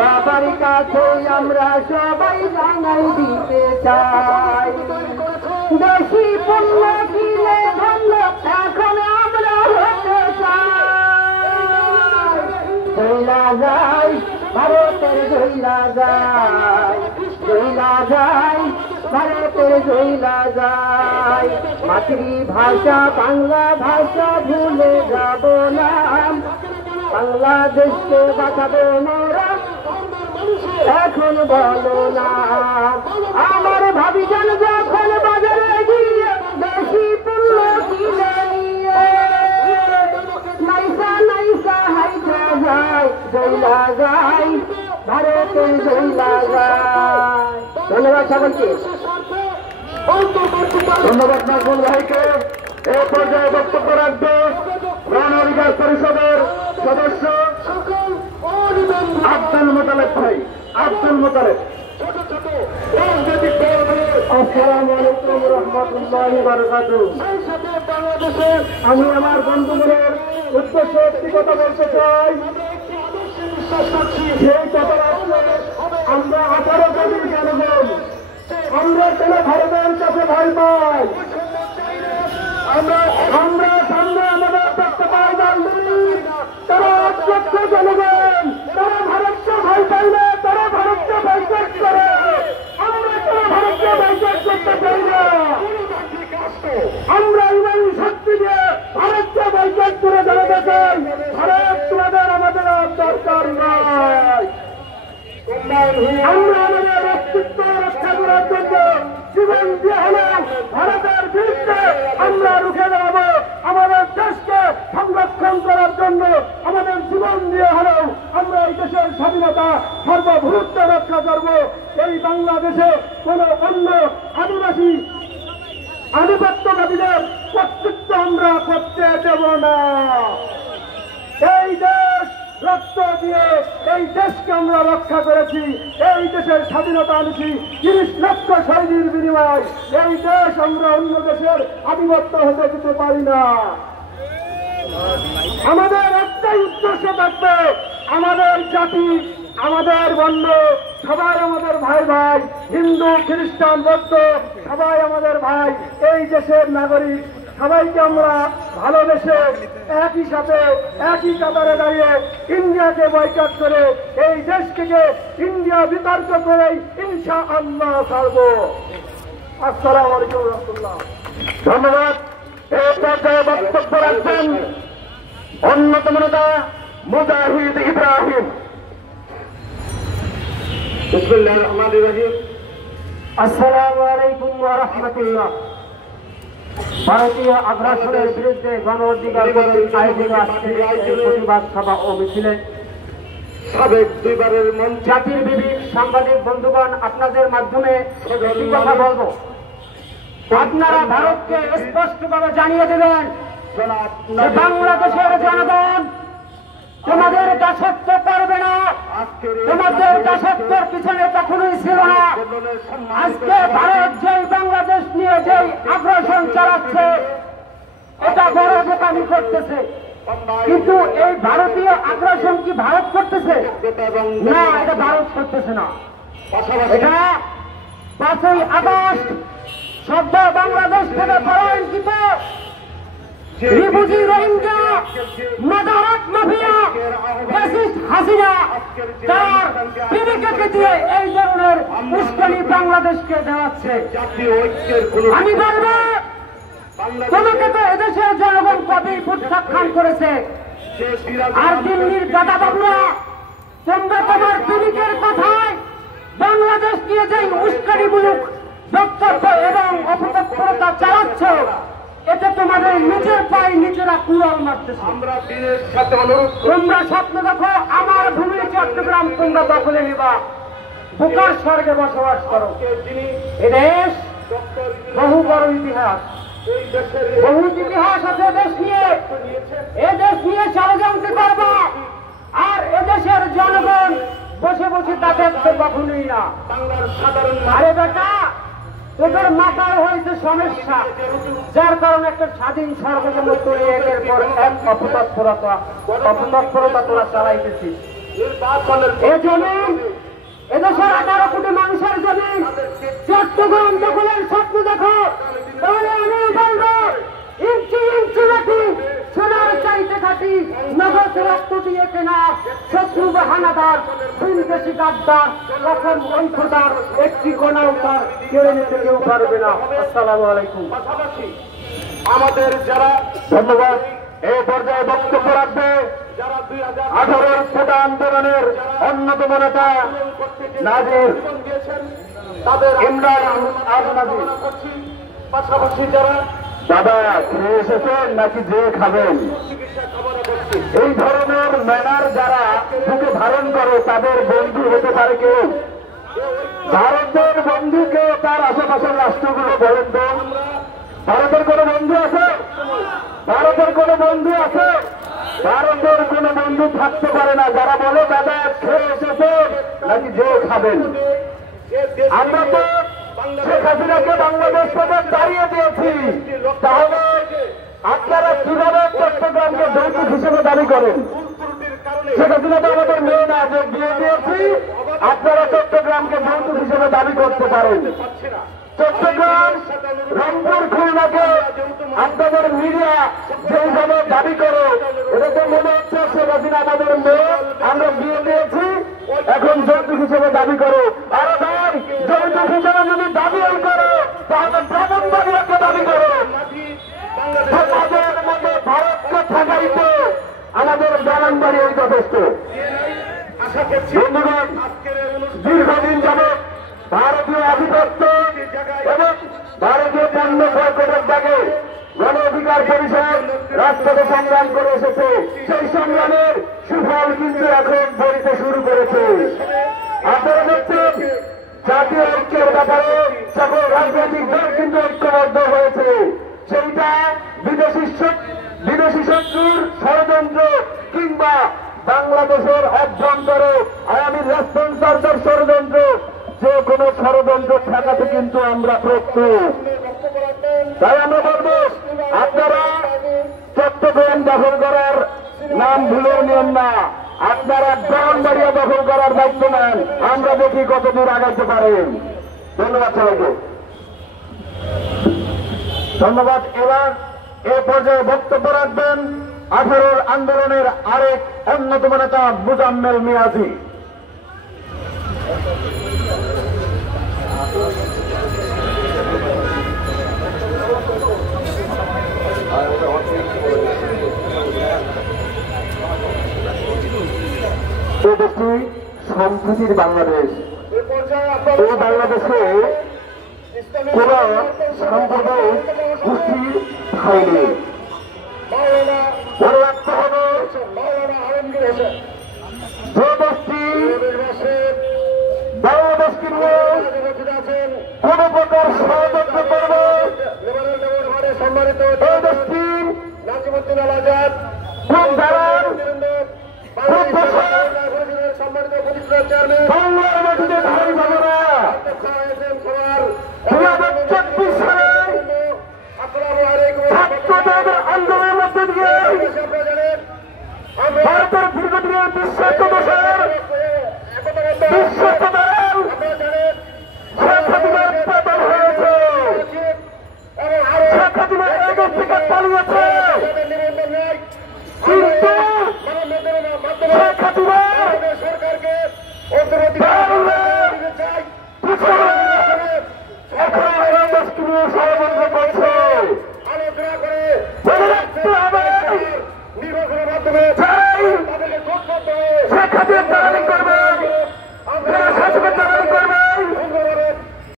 সবার কাছে আমরা সবাই জানাই দিতে চাই, বেশি পণ্য কিনে ধন্য এখন আমরা হতে চাই। জয়লা যায় ভারতের, জয়লা যায়, জয়লা যায় ভারতের, জয়লা যায়। মাতৃভাষা বাংলা ভাষা ভুলে যাব না, বাংলাদেশকে বাঁচাবো মোরা, এখন বলো না। আমার ভাবিজান যখন বাজারে গিয়ে বেশি পণ্য কিনে নিয়ে নাইসা নাইসা হাইটা যায়, জয়লা যায় ভারতের, জয়লা যায়। ধন্যবাদ সকলকে। ধন্যবাদ নাজমুল ভাইকে। এ পর্যায়ে বক্তব্য রাখবে গণ অধিকার পরিষদের সদস্য আব্দুল মোতালেব ভাই। আব্দুল মোতালেব। আসসালামু আলাইকুম রহমতুল্লাহি ওয়া বারাকাতুহু। আমি আমার বন্ধুগুলোর উদ্দেশ্যে একটি কথা বলতে চাই। সেই কথাটা আমরা 18 কোটি জনগণ, আমরা কেন ভারতের কাছে ভয় পাই? আমরা সামনে আমাদের দেখতে পাই তারা 1 লক্ষ জনগণ, তারা ভারতকে ভয় পাই না, তারা ভারতকে বয়কট করে। আমরা কেন ভারতকে বয়কট করতে চাই না? আমরা ইমানি শক্তি দিয়ে ভারতকে বয়কট করে জানাতে চাই, ভারত তোমাদের আমাদের দরকার নাই। আমরা আমাদের অস্তিত্ব রক্ষা করার জন্য জীবন দিয়ে হলেও ভারতের বিরুদ্ধে আমরা রুখে দাঁড়াবো। আমাদের দেশকে সংরক্ষণ করার জন্য আমাদের জীবন দিয়ে হলেও আমরা এই দেশের স্বাধীনতা সার্বভৌমত্ব রক্ষা করব। এই বাংলাদেশে কোন অন্য আদিবাসী আধিপত্যবাদীদের কর্তৃত্ব আমরা করতে দেব না। এই দেশ রক্ত দিয়ে এই দেশকে আমরা রক্ষা করেছি, এই দেশের স্বাধীনতা আনছি 30 লক্ষ শহীদের বিনিময়। এই দেশ আমরা অন্য দেশের আধিপত্য হতে দিতে পারি না। আমাদের একটাই উদ্দেশ্য থাকবে, আমাদের জাতি, আমাদের বর্ণ সবাই আমাদের ভাই ভাই, হিন্দু খ্রিস্টান বৌদ্ধ সবাই আমাদের ভাই। এই দেশের নাগরিক সবাইকে আমরা ভালোবেসে একই সাথে একই কাতারে দাঁড়িয়ে ইন্ডিয়াকে বয়কট করে এই দেশ থেকে ইন্ডিয়া বিতর্ক করেই ইনশাআল্লাহ ছাড়ব। আসসালামু আলাইকুম রহমতুল্লাহ। ধন্যবাদ। এই পর্যায়ে বক্তব্য রাখবেন অন্যতম নেতা মুজাহিদ ইব্রাহিম। বিসমিল্লাহির রহমানির রহিম। আসসালামু আলাইকুম ওয়া রাহমাতুল্লাহ। ভারতীয় আগ্রাসনের বিরুদ্ধে গণ অধিকার পরিষদ আয়োজিত আজকের এই প্রতিবাদ সভা ও মিছিলে সাবেক 2 বারের জাতির বিবেক সাংবাদিক বন্ধুগণ, আপনাদের মাধ্যমে একটি কথা বলবো। আপনারা ভারতকে স্পষ্টভাবে জানিয়ে দেবেন যে বাংলাদেশের জনগণ তোমাদের দাসত্ব করবে না, তোমাদের দাসত্বের পিছনে কখনোই ছিল না। আজকে ভারত যেই বাংলাদেশ নিয়ে যেই আগ্রাসন চালাচ্ছে এটা বড় বোকামি করতেছে, কিন্তু এই ভারতীয় আগ্রাসন কি ভারত করতেছে? না, এটা ভারত করতেছে না। এটা 5ই আগস্ট সদ্য বাংলাদেশ থেকে পলায়নকৃত রিফিউজি রোহিঙ্গা মাদারাত মাফিয়া ফ্যাসিস্ট হাসিনা তার বিবেককে দিয়ে এই ধরনের উস্কানি বাংলাদেশকে দেওয়াচ্ছে। আমি বলবো, তোমাকে তো এদেশের জনগণ কবেই প্রত্যাখ্যান করেছে, আর দিল্লির দাদা বাবুরা তোমরা তোমার বিবেকের কথায় বাংলাদেশ নিয়ে যে উস্কানিমূলক বক্তব্য এবং অপতৎপরতা চালাচ্ছ, এতে তোমাদের নিজের পায়ে নিজেরা কুড়াল মারতেছে। তোমরা স্বপ্ন দেখো আমার ভূমি চট্টগ্রাম তোমরা দখলে নিবা, বুকার স্বর্গে বসবাস করো। এদেশ বহু বড় ইতিহাস, বহু ইতিহাস আছে দেশ নিয়ে। এদেশ নিয়ে ষড়যন্ত্র করবা, আর এদেশের জনগণ বসে বসে তা দেখতে কখনোই না। আরে বেটা, এদের মাথায় হয়েছে সমস্যা, যার কারণে একটা স্বাধীন সার্বভৌমত্ব তৈরি একের পর এক অপতৎপরতা তোরা চালাইতেছি। এজন্য এদেশের 18 কোটি মানুষের জমি চট্টগ্রাম দখলের স্বপ্ন দেখো, তাহলে আমি বলবো ইঞ্চি ইঞ্চি রাখি সোনার চাইতে থাকি, নগদ রক্ত দিয়ে কেনা শত্রু বাহানাদার বিদেশি গাদ্দার প্রথম ঐক্যতার একটি কোনাও তার কেড়ে নিতে কেউ পারবে না। আসসালামু আলাইকুম। পাশাপাশি আমাদের যারা ধন্যবাদ এই পর্যায়ে বক্তব্য রাখবে যারা 2018 কোটা আন্দোলনের অন্যতম নেতা নাজির তাদের ইমরান আল নাজির, পাশাপাশি যারা দাদা খেয়ে এসেছেন নাকি যে খাবেন, এই ধরনের ম্যানার যারা বুকে ধারণ করে তাদের বন্ধু হতে পারে কেউ? ভারতের বন্ধুকে তার আশেপাশের রাষ্ট্রগুলো বলেন তো, ভারতের কোন বন্ধু আছে? ভারতের কোন বন্ধু আছে? ভারতের কোন বন্ধু থাকতে পারে না যারা বলে দাদা খেয়ে এসেছে নাকি যে খাবেন। আমরা তো শেখ হাসিনাকে বাংলাদেশ থেকে তাড়িয়ে দিয়েছি, তাহলে আপনারা কিভাবে চট্টগ্রামকে যৌতুক হিসেবে দাবি করেন? শেখ হাসিনা তো আমাদের মেয়ে না, যে বিয়ে দিয়েছি, আপনারা চট্টগ্রামকে যৌতুক হিসেবে দাবি করতে পারেন। চট্টগ্রাম রংপুর খুলনাকে আপনাদের মিডিয়া যেভাবে দাবি করে, এটা তো মনে হচ্ছে শেখ হাসিনা আমাদের মেয়ে, আমরা বিয়ে দিয়েছি, এখন যৌতুক হিসেবে দাবি করো। আরে ভাই, যৌতুক হিসেবে যদি দাবি করো তাহলে ব্রাহ্মণবাড়িয়াকে দাবি করো। সমাজের মধ্যে ভারতকে ঠেকাইতে আমাদের ব্রাহ্মণবাড়িয়াই যথেষ্ট। বন্ধুগণ, দীর্ঘদিন যাবৎ ভারতীয় আধিপত্য এবং ভারতীয় পণ্য বয়কটের দাগে গণ অধিকার পরিষদ রাজপথে সংগ্রাম করে এসেছে। সেই সংগ্রামের সুফল কিন্তু এখন বইতে শুরু করেছে। আপনারা দেখছেন জাতীয় ঐক্যের ব্যাপারে সকল রাজনৈতিক দল কিন্তু ঐক্যবদ্ধ হয়েছে। সেইটা বিদেশি শত্রুর ষড়যন্ত্র কিংবা বাংলাদেশের অভ্যন্তরে আওয়ামী রাষ্ট্রযন্ত্রের ষড়যন্ত্র, যে কোনো ষড়যন্ত্র ঠেকাতে কিন্তু আমরা প্রস্তুত। তাই আমরা বলবো, আপনারা চট্টগ্রাম দখল করার নাম ভুলেও নেন না, আপনারা ব্রাহ্মণবাড়িয়া দখল করার দায়িত্ব নেন। আমরা দেখি কতদূর আগাইতে পারেন। ধন্যবাদ সবাইকে। ধন্যবাদ। এবার এ পর্যায়ে বক্তব্য রাখবেন 18 আন্দোলনের আরেক অন্যতম নেতা মুজাম্মেল মিয়াজি। দেশটি সম্প্রীতির বাংলাদেশ। এই বাংলাদেশে কোন সাম্প্রদায়িক গোষ্ঠী হয়নি। মনে রাখতে হবে, যে দেশটি বাংলাদেশকে নিয়ে কোন প্রকার ষড়যন্ত্র করবে, এই দেশটি খুব দাঁড়ান, খুব বাংলার মাটিতে ভাই বোনেরা 2024 সালে ছাত্রদের আন্দোলনের মধ্যে দিয়ে ভারতের দীর্ঘদিনের বিশ্বাস